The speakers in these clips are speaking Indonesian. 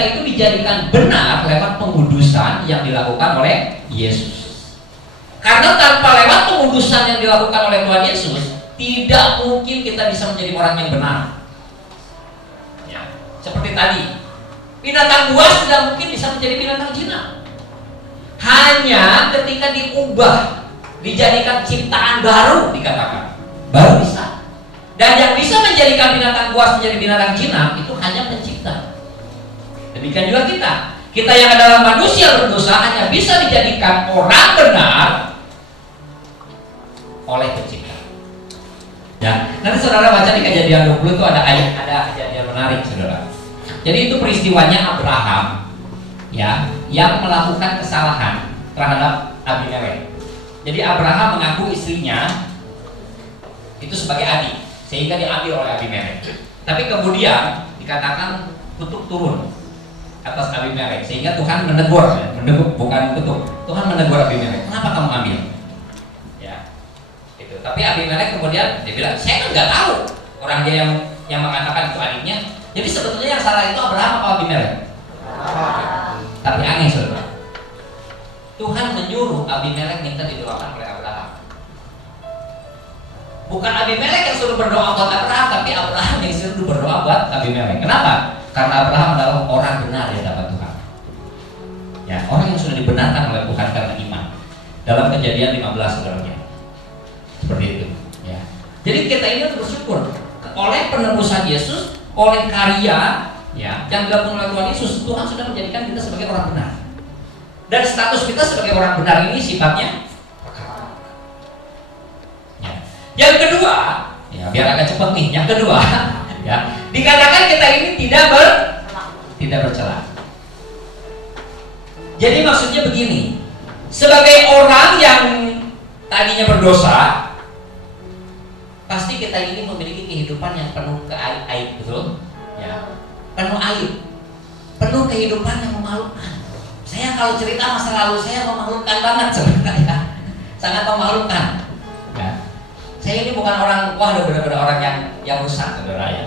kita itu dijadikan benar lewat pengudusan yang dilakukan oleh Yesus. Karena tanpa lewat pengudusan yang dilakukan oleh Tuhan Yesus, tidak mungkin kita bisa menjadi orang yang benar. Ya, seperti tadi, binatang buas tidak mungkin bisa menjadi binatang jinak. Hanya ketika diubah, dijadikan ciptaan baru, dikatakan, baru bisa. Dan yang bisa menjadikan binatang buas menjadi binatang jinak itu hanya pencipta. Demikian juga kita. Kita yang adalah manusia berdosa hanya bisa dijadikan orang benar oleh pencipta. Ya, nanti saudara baca di Kejadian 20 itu ada kejadian menarik, saudara. Jadi itu peristiwanya Abraham, ya, yang melakukan kesalahan terhadap Abimelek. Jadi Abraham mengaku istrinya itu sebagai adik, sehingga diambil oleh Abimelek. Tapi kemudian dikatakan kutuk turun atas Abimelek, sehingga Tuhan menegur, bukan kutuk. Tuhan menegur Abimelek. Kenapa kamu ambil? Ya, itu. Tapi Abimelek kemudian dia bilang, saya kan nggak tahu orang dia yang mengatakan itu adiknya. Jadi sebetulnya yang salah itu Abraham apa Abimelek? Tapi aneh, saudara. Tuhan menyuruh Abimelek minta didoakan oleh Abraham. Bukan Abimelek yang suruh berdoa buat Abraham, tapi Abraham yang suruh berdoa buat Abimelek. Kenapa? Karena Abraham adalah orang benar di hadapan Tuhan. Ya, orang yang sudah dibenarkan oleh Tuhan karena iman. Dalam Kejadian 15, saudara. Seperti itu. Ya. Jadi kita ini harus bersyukur oleh penebusan Yesus, oleh karya ya yang dilakukan oleh Tuhan Yesus, Tuhan sudah menjadikan kita sebagai orang benar. Dan status kita sebagai orang benar ini sifatnya ya. Yang kedua, ya biar agak cepat nih. Yang kedua, ya dikatakan kita ini tidak bercela. Jadi maksudnya begini, sebagai orang yang tadinya berdosa, pasti kita ini memiliki kehidupan yang penuh aib, betul? Ya, penuh aib, penuh kehidupan yang memalukan. Saya kalau cerita masa lalu saya memalukan banget sebenarnya, ya. Sangat memalukan. Ya. Saya ini bukan orang, wah benar-benar orang yang rusak, saudara ya.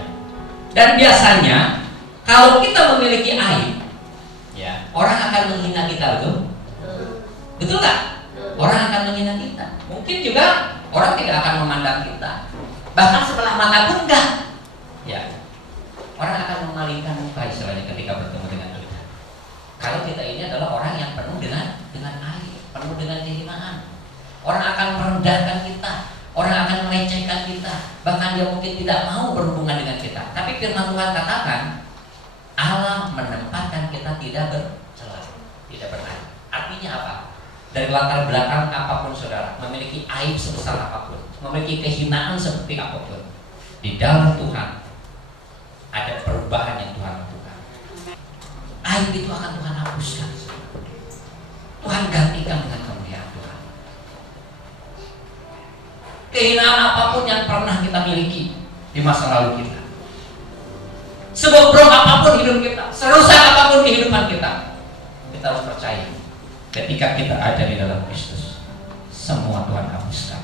Dan biasanya kalau kita memiliki aib, ya orang akan menghina kita, betul? Betul nggak? Orang akan menghina kita. Mungkin juga orang tidak akan memandang kita. Bahkan sebelah mata pun enggak. Ya, orang akan memalingkan muka istilahnya ketika bertemu dengan kita. Kalau kita ini adalah orang yang penuh dengan aib, penuh dengan kehinaan. Orang akan merendahkan kita, orang akan melecehkan kita, bahkan dia mungkin tidak mau berhubungan dengan kita. Tapi firman Tuhan katakan, Allah menempatkan kita tidak bercela, tidak beraib. Artinya apa? Dari latar belakang apapun saudara, memiliki aib sebesar apapun, memiliki kehinaan seperti apapun, di dalam Tuhan ada perubahan yang Tuhan lakukan. Aib itu akan Tuhan hapuskan. Tuhan gantikan dengan kemuliaan Tuhan. Kehinaan apapun yang pernah kita miliki di masa lalu kita, sebobrok apapun hidup kita, serusak apapun kehidupan kita, kita harus percaya ketika kita ada di dalam Kristus, semua Tuhan hapuskan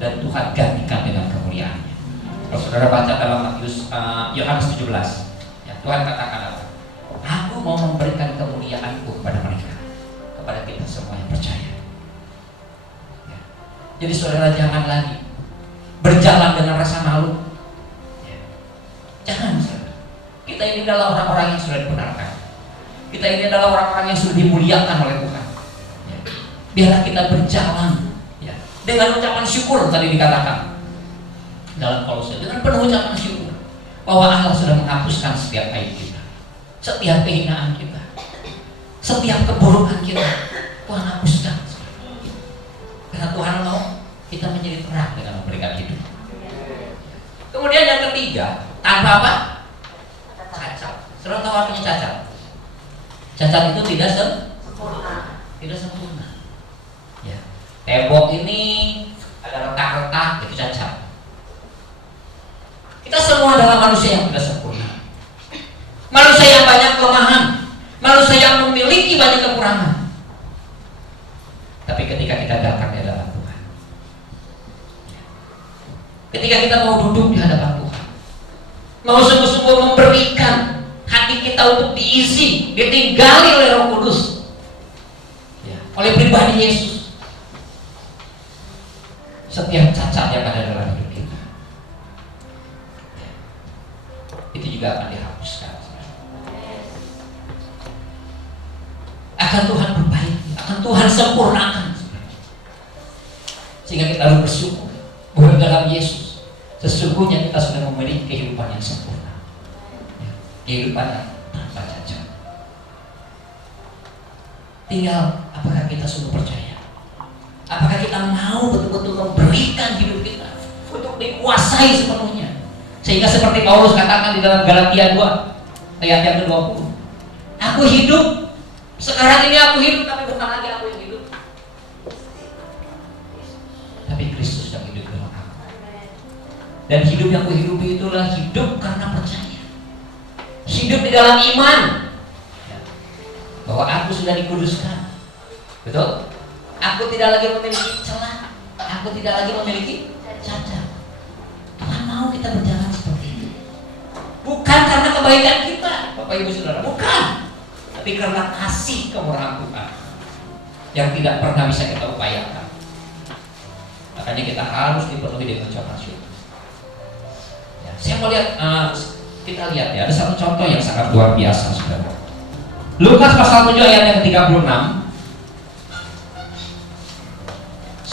dan Tuhan gantikan dengan kemuliaan-Nya. Kalau saudara baca dalam Yohanes 17, ya, Tuhan katakan apa? Aku mau memberikan kemuliaan-Ku kepada mereka, kepada kita semua yang percaya. Ya. Jadi saudara jangan lagi berjalan dengan rasa malu. Ya. Jangan, saudara. Kita ini adalah orang-orang yang sudah dibenarkan. Kita ini adalah orang-orang yang sudah dimuliakan oleh Tuhan. Ya. Biarlah kita berjalan ya, dengan ucapan syukur tadi dikatakan dalam Kolose, dengan penuh ucapan syukur bahwa Allah sudah menghapuskan setiap aib kita, setiap kehinaan kita, setiap keburukan kita. Tuhan hapuskan. Karena Tuhan mau kita menjadi terang dengan memberikan hidup. Kemudian yang ketiga, tanpa apa? Cacat. Saudara tahu artinya cacat? Cacat itu tidak sempurna. Tidak sempurna. Ya. Tembok ini ada retak-retak, itu cacat. Kita semua adalah manusia yang tidak sempurna. Manusia yang banyak kelemahan, manusia yang memiliki banyak kekurangan. Tapi ketika kita datang di hadapan Tuhan, ketika kita mau duduk di hadapan Tuhan, mau sungguh-sungguh memberikan hati kita untuk diisi, ditinggali oleh Roh Kudus, ya, oleh pribadi Yesus. Setiap cacat yang ada dalam hidup kita, itu juga akan dihapuskan. Akan Tuhan perbaiki, akan Tuhan sempurnakan, sehingga kita harus bersyukur bahwa dalam Yesus sesungguhnya kita sudah memiliki kehidupan yang sempurna, ya, kehidupan yang tanpa cacat. Tinggal apakah kita sungguh percaya, apakah kita mau betul-betul memberikan hidup kita untuk dikuasai sepenuhnya, sehingga seperti Paulus katakan di dalam Galatia 2 ayat yang ke-20, aku hidup, sekarang ini aku hidup, tapi bukan lagi aku yang hidup, tapi Kristus yang hidup dalam aku. Dan hidup yang kuhidupi itulah hidup karena percaya, hidup di dalam iman, ya, bahwa aku sudah dikuduskan. Betul? Aku tidak lagi memiliki celah, aku tidak lagi memiliki cacat. Tuhan mau kita berjalan seperti ini, bukan karena kebaikan kita, Bapak Ibu Saudara, bukan, tapi karena kasih kemurahan Tuhan yang tidak pernah bisa kita upayakan. Makanya kita harus dipenuhi dengan ucapan syukur. Ya, saya mau lihat, kita lihat ya, ada satu contoh yang sangat luar biasa, saudara. Lukas pasal 7 ayat yang ke-36.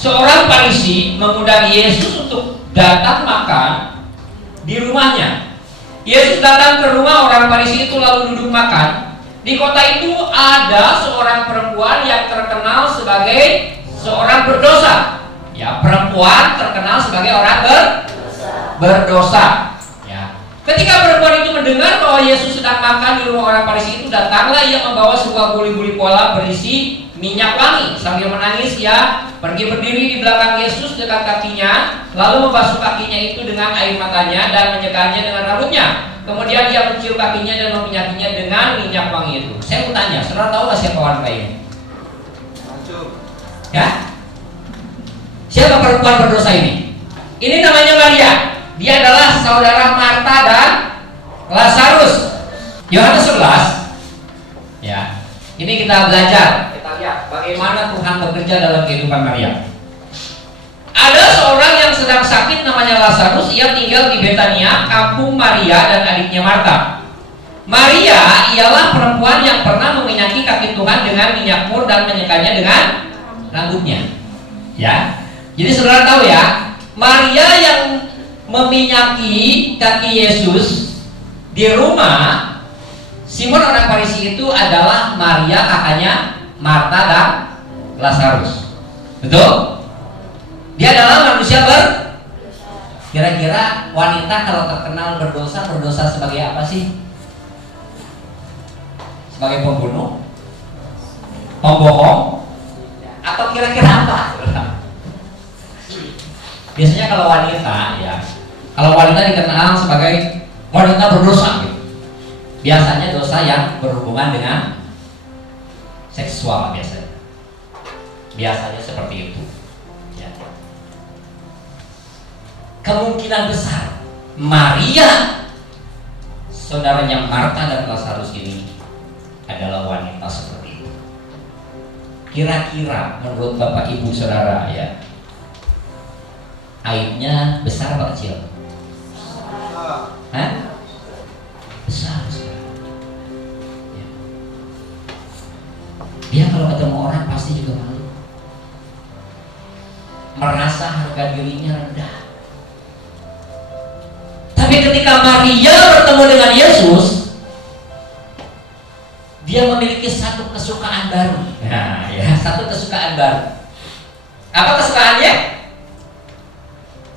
Seorang Farisi mengundang Yesus untuk datang makan di rumahnya. Yesus datang ke rumah orang Farisi itu lalu duduk makan. Di kota itu ada seorang perempuan yang terkenal sebagai seorang berdosa. Ya, perempuan terkenal sebagai orang berdosa. Ya. Ketika perempuan itu mendengar bahwa Yesus sedang makan di rumah orang Farisi itu, datanglah ia membawa sebuah buli-buli pola berisi minyak wangi. Sambil menangis ia pergi berdiri di belakang Yesus dekat kakinya, lalu membasuh kakinya itu dengan air matanya dan menyegarnya dengan rambutnya. Kemudian ia mencium kakinya dan meminyakinya dengan minyak wangi itu. Saya mau tanya, saudara tahu nggak siapa wanita ini? Ya? Siapa perempuan berdosa ini? Ini namanya Maria. Dia adalah saudara Marta dan Lazarus. Yohanes 11. Ya. Ini kita belajar. Kita lihat bagaimana Tuhan bekerja dalam kehidupan Maria. Ada seorang yang sedang sakit namanya Lazarus. Ia tinggal di Betania, kampung Maria dan adiknya Marta. Maria ialah perempuan yang pernah meminyaki kaki Tuhan dengan minyak mur dan menyekanya dengan rambutnya. Ya. Jadi saudara tahu ya, Maria yang meminyaki kaki Yesus di rumah Simon orang Farisi itu adalah Maria, kakaknya Marta dan Lazarus. Betul? Dia adalah manusia kira-kira wanita kalau terkenal berdosa sebagai apa sih? Sebagai pembunuh, pembohong, atau kira-kira apa? Biasanya kalau wanita, ya, kalau wanita dikenal sebagai wanita berdosa, gitu. Biasanya dosa yang berhubungan dengan seksual biasanya seperti itu. Ya. Kemungkinan besar Maria, saudaranya Marta dan Lazarus ini adalah wanita seperti itu. Kira-kira menurut Bapak Ibu Saudara, ya, aibnya besar atau kecil? Hah? Besar. Ya. Dia kalau ketemu orang pasti juga malu, merasa harga dirinya rendah. Tapi ketika Maria bertemu dengan Yesus, dia memiliki satu kesukaan baru. Nah, ya, satu kesukaan baru. Apa kesukaannya?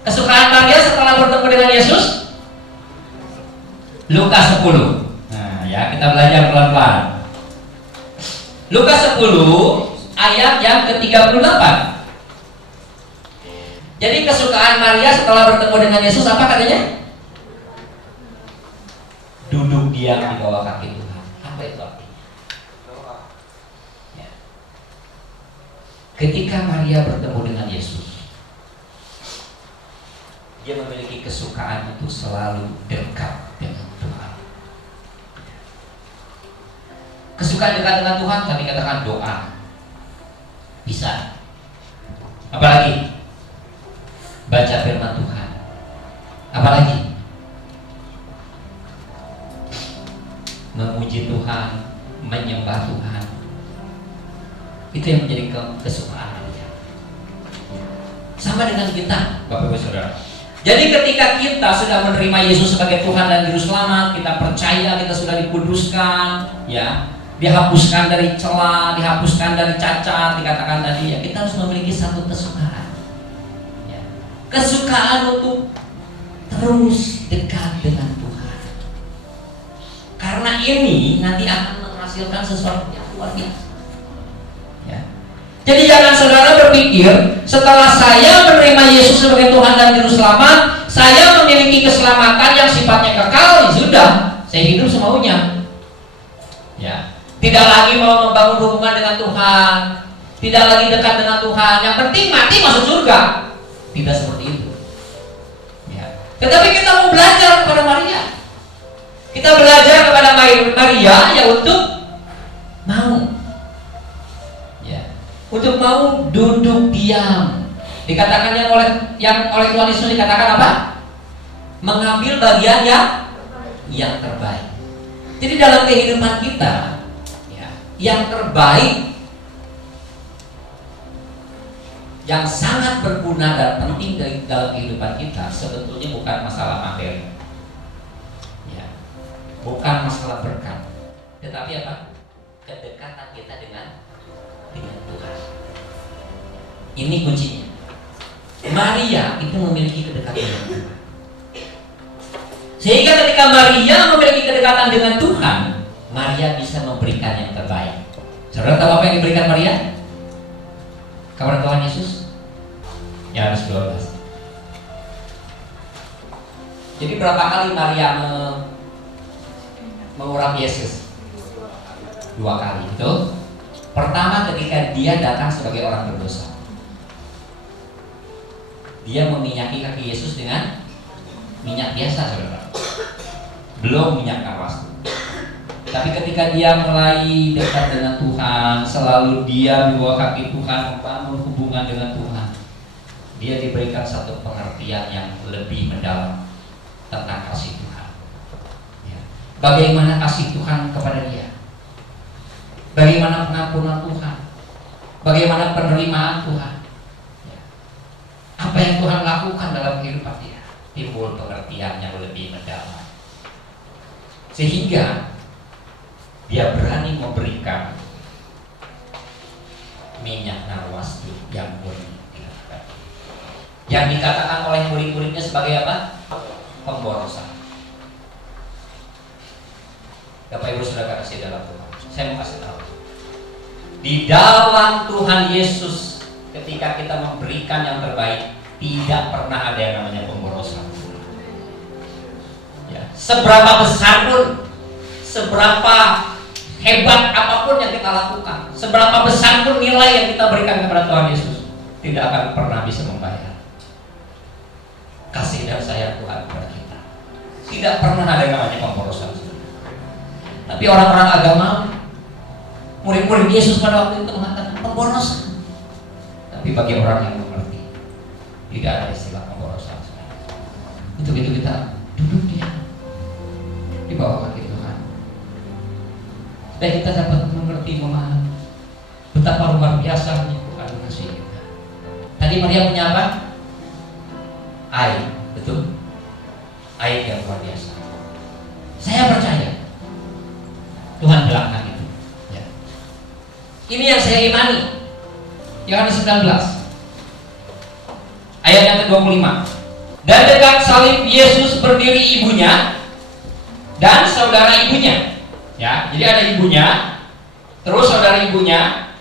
Kesukaan Maria setelah bertemu dengan Yesus? Lukas 10. Nah, ya, kita belajar pelan-pelan. Lukas 10 ayat yang ke-38. Jadi kesukaan Maria setelah bertemu dengan Yesus apa katanya? Duduk diam di bawah kaki Tuhan. Apa itu artinya? Ya. Ketika Maria bertemu dengan Yesus, dia memiliki kesukaan untuk selalu dekat dengan Tuhan. suka dekat dengan Tuhan, kami katakan doa. Bisa. Apalagi? Baca firman Tuhan. Apalagi? Memuji Tuhan, menyembah Tuhan. Itu yang menjadi kesukaan dia. Sama dengan kita, Bapak Ibu Saudara. Jadi ketika kita sudah menerima Yesus sebagai Tuhan dan Juru Selamat, kita percaya kita sudah dikuduskan, ya, dihapuskan dari celah, dihapuskan dari cacat, dikatakan tadi, ya, kita harus memiliki satu kesukaan, ya. Kesukaan untuk terus dekat dengan Tuhan. Karena ini nanti akan menghasilkan sesuatu yang luar biasa. Ya. Jadi jangan saudara berpikir setelah saya menerima Yesus sebagai Tuhan dan Juru Selamat, saya memiliki keselamatan yang sifatnya kekal. Sudah, saya hidup semaunya. Ya. Tidak lagi mau membangun hubungan dengan Tuhan, tidak lagi dekat dengan Tuhan. Yang penting mati masuk surga. Tidak seperti itu. Ya. Tetapi kita mau belajar kepada Maria. Kita belajar kepada Maria ya untuk mau. Untuk mau duduk diam. Dikatakan yang oleh Tuhan Yesus dikatakan apa? Mengambil bagian yang terbaik. Jadi dalam kehidupan kita, ya, yang terbaik, yang sangat berguna dan penting dalam kehidupan kita sebetulnya bukan masalah materi, ya, bukan masalah berkat, tetapi apa? Kedekatan kita dengan Tuhan. Ini kuncinya. Maria itu memiliki kedekatan dengan Tuhan. Sehingga ketika Maria memiliki kedekatan dengan Tuhan, Maria bisa memberikan yang terbaik. Saudara tahu apa yang diberikan Maria? Kepada Tuhan Yesus? Yohanes 12. Jadi berapa kali Maria mengurap Yesus? 2 kali, betul? Pertama ketika dia datang sebagai orang berdosa, dia meminyaki kaki Yesus dengan minyak biasa, saudara, belum minyak kapas. Tapi ketika dia mulai dekat dengan Tuhan, selalu dia di bawah kaki Tuhan, membangun hubungan dengan Tuhan, dia diberikan satu pengertian yang lebih mendalam tentang kasih Tuhan. Bagaimana kasih Tuhan kepada dia? Bagaimana pengampunan Tuhan? Bagaimana penerimaan Tuhan? Ya. Apa yang Tuhan lakukan dalam kehidupan dia? Timbul pengertian yang lebih mendalam. Sehingga dia berani memberikan minyak narwastu yang murni. Yang dikatakan oleh murid-muridnya sebagai apa? Pemborosan. Bapak Ibu Saudara kasih dalam Tuhan. Saya mau kasih tahu. Di dalam Tuhan Yesus, ketika kita memberikan yang terbaik, tidak pernah ada yang namanya pemborosan. Ya. Seberapa besar pun, seberapa hebat apapun yang kita lakukan, seberapa besar pun nilai yang kita berikan kepada Tuhan Yesus, tidak akan pernah bisa membayar kasih dan sayang Tuhan kepada kita. Tidak pernah ada yang namanya pemborosan. Tapi orang-orang agama, murid-murid Yesus pada waktu itu mengatakan pemborosan. Tapi bagi orang yang mengerti, tidak ada istilah pemborosan. Untuk itu kita duduk diam di bawah kaki Tuhan, supaya kita dapat mengerti, memahami betapa luar biasanya Tuhan mengasihi kita. Tadi Maria punya apa? Air, betul? Air yang luar biasa. Saya percaya Tuhan belakang itu. Ya. Ini yang saya imani. Yohanes 19 ayat yang ke-25. Dan dekat salib Yesus berdiri ibunya dan saudara ibunya. Ya, jadi ada ibunya, terus saudara ibunya.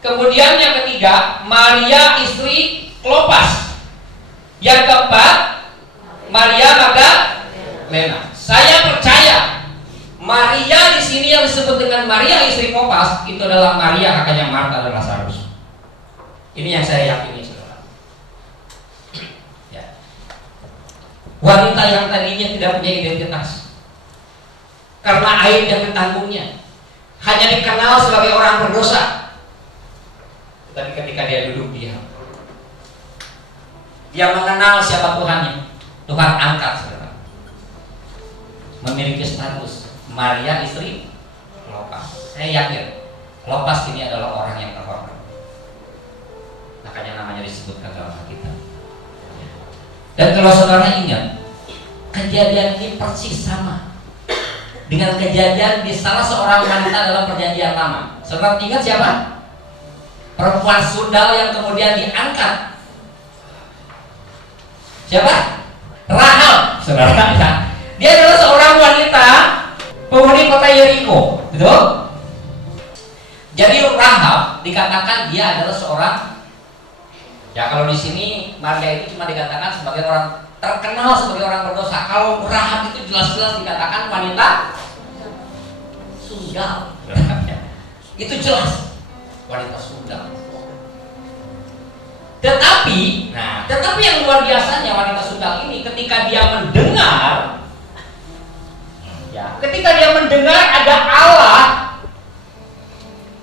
Kemudian yang ketiga, Maria istri Klopas. Yang keempat, Maria Magdalena. Saya percaya Maria di sini yang disebut dengan Maria istri Klopas itu adalah Maria kakaknya Marta dan Lazarus. Ini yang saya yakini, saudara. Ya. Wanita yang tadinya tidak punya identitas karena aib yang ditanggungnya, hanya dikenal sebagai orang berdosa. Tapi ketika dia duduk diam, dia mengenal siapa Tuhannya. Tuhan angkat saudara. Memiliki status Maria istri Klopas. Saya yakin Klopas ini adalah orang yang terhormat. Makanya namanya disebutkan dalam Alkitab. Dan kalau saudara ingat, kejadian ini persis sama dengan kejadian di salah seorang wanita dalam Perjanjian Lama. Saudara ingat siapa? Perempuan sundal yang kemudian diangkat. Siapa? Rahab. Saudara ingat? Dia adalah seorang wanita penghuni kota Yeriko, betul? Jadi Rahab dikatakan dia adalah seorang, ya kalau di sini Maria itu cuma dikatakan sebagai orang terkenal sebagai orang berdosa. Kalau Rahab itu jelas-jelas dikatakan wanita sundal. Itu jelas wanita sundal. Tetapi yang luar biasanya wanita sundal ini ketika dia mendengar, ada Allah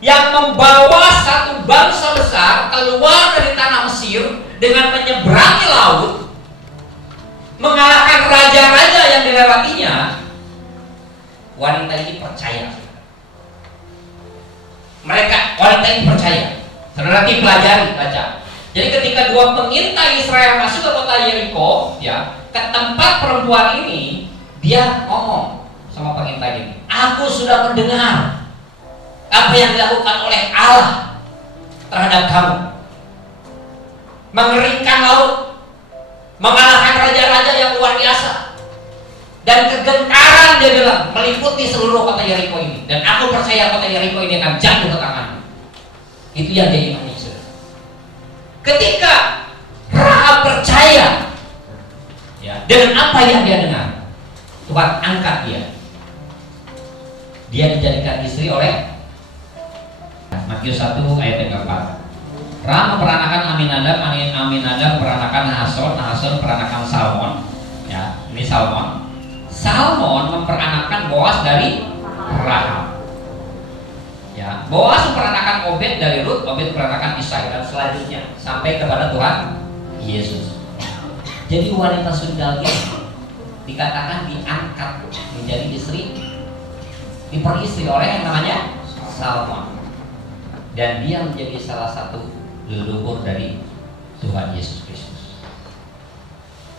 yang membawa satu bangsa besar keluar dari tanah Mesir dengan menyeberangi laut, mengalahkan raja-raja yang dilewatinya, wanita ini percaya. Wanita ini percaya. Saudara pelajari, baca. Jadi ketika dua pengintai Israel masuk ke kota Yeriko, ya, ke tempat perempuan ini, dia ngomong sama pengintai ini, aku sudah mendengar apa yang dilakukan oleh Allah terhadap kamu, mengeringkan laut, mengalahkan raja-raja yang luar biasa, dan kegentaran dia bilang meliputi seluruh kota Yeriko ini, dan aku percaya kota Yeriko ini akan jatuh ke tanganmu. Itu yang dia imani. Ketika Rahab percaya, ya, dengan apa yang dia dengar, Tuhan angkat dia. Dia dijadikan istri oleh Matius 1 ayat 4. Rahab memperanakan Aminadab, Aminadab memperanakan Nahason, Nahason memperanakan Salmon. Ya, ini Salmon. Salmon memperanakan Boas dari Rahab. Ya, Boas memperanakan Obed dari Rut, Obed memperanakan Isai, dan selanjutnya sampai kepada Tuhan Yesus. Jadi wanita sundal ini dikatakan diangkat menjadi istri, diperistri oleh yang namanya Salmon, dan dia menjadi salah satu leluhur dari Tuhan Yesus Kristus.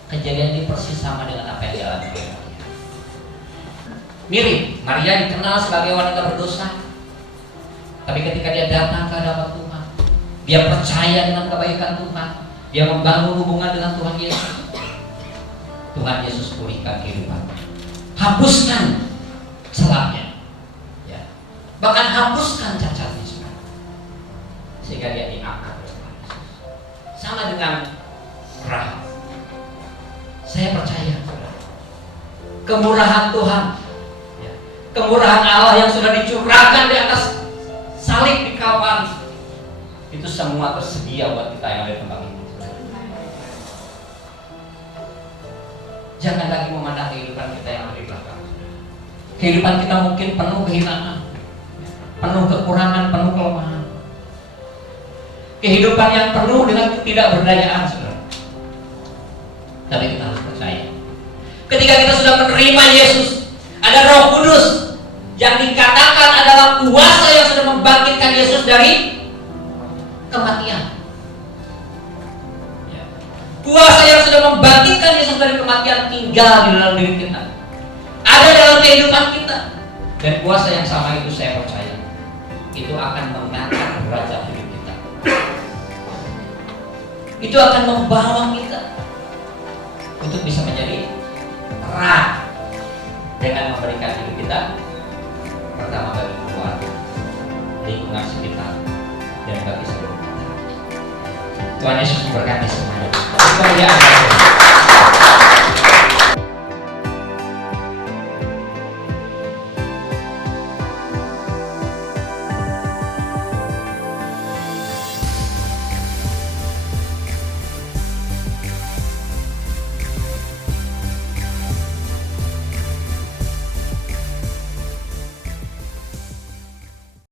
Kejadian ini persis sama dengan apa yang dialami oleh Maria. Mirip, Maria dikenal sebagai wanita berdosa, tapi ketika dia datang ke hadapan Tuhan, dia percaya dengan kebaikan Tuhan, dia membangun hubungan dengan Tuhan Yesus. Tuhan Yesus pulihkan kehidupannya, hapuskan celahnya, ya, bahkan hapuskan cacatnya, sehingga dia diangkat oleh Tuhan Yesus. Sama dengan Rahab. Saya percaya kemurahan Tuhan, ya, kemurahan Allah yang sudah dicurahkan di atas salib di Kalvari, itu semua tersedia buat kita yang ada di tempat ini. Jangan lagi memandang kehidupan kita yang ada di belakang. Kehidupan kita mungkin penuh kehilangan, penuh kekurangan, penuh kelemahan. Kehidupan yang penuh dengan ketidakberdayaan, saudara. Tapi kita harus percaya. Ketika kita sudah menerima Yesus, ada Roh Kudus yang dikatakan adalah kuasa yang sudah membangkitkan Yesus dari kematian. Kuasa yang sudah membangkitkan Yesus dari kematian tinggal di dalam diri kita, ada dalam kehidupan kita. Dan kuasa yang sama itu, saya percaya, itu akan mengangkat derajat hidup kita. Itu akan membawa kita untuk bisa menjadi terang dengan memberikan hidup kita pertama bagi keluarga, lingkungan sekitar, dan bagi seluruh kita. Tuhan Yesus memberkati semuanya.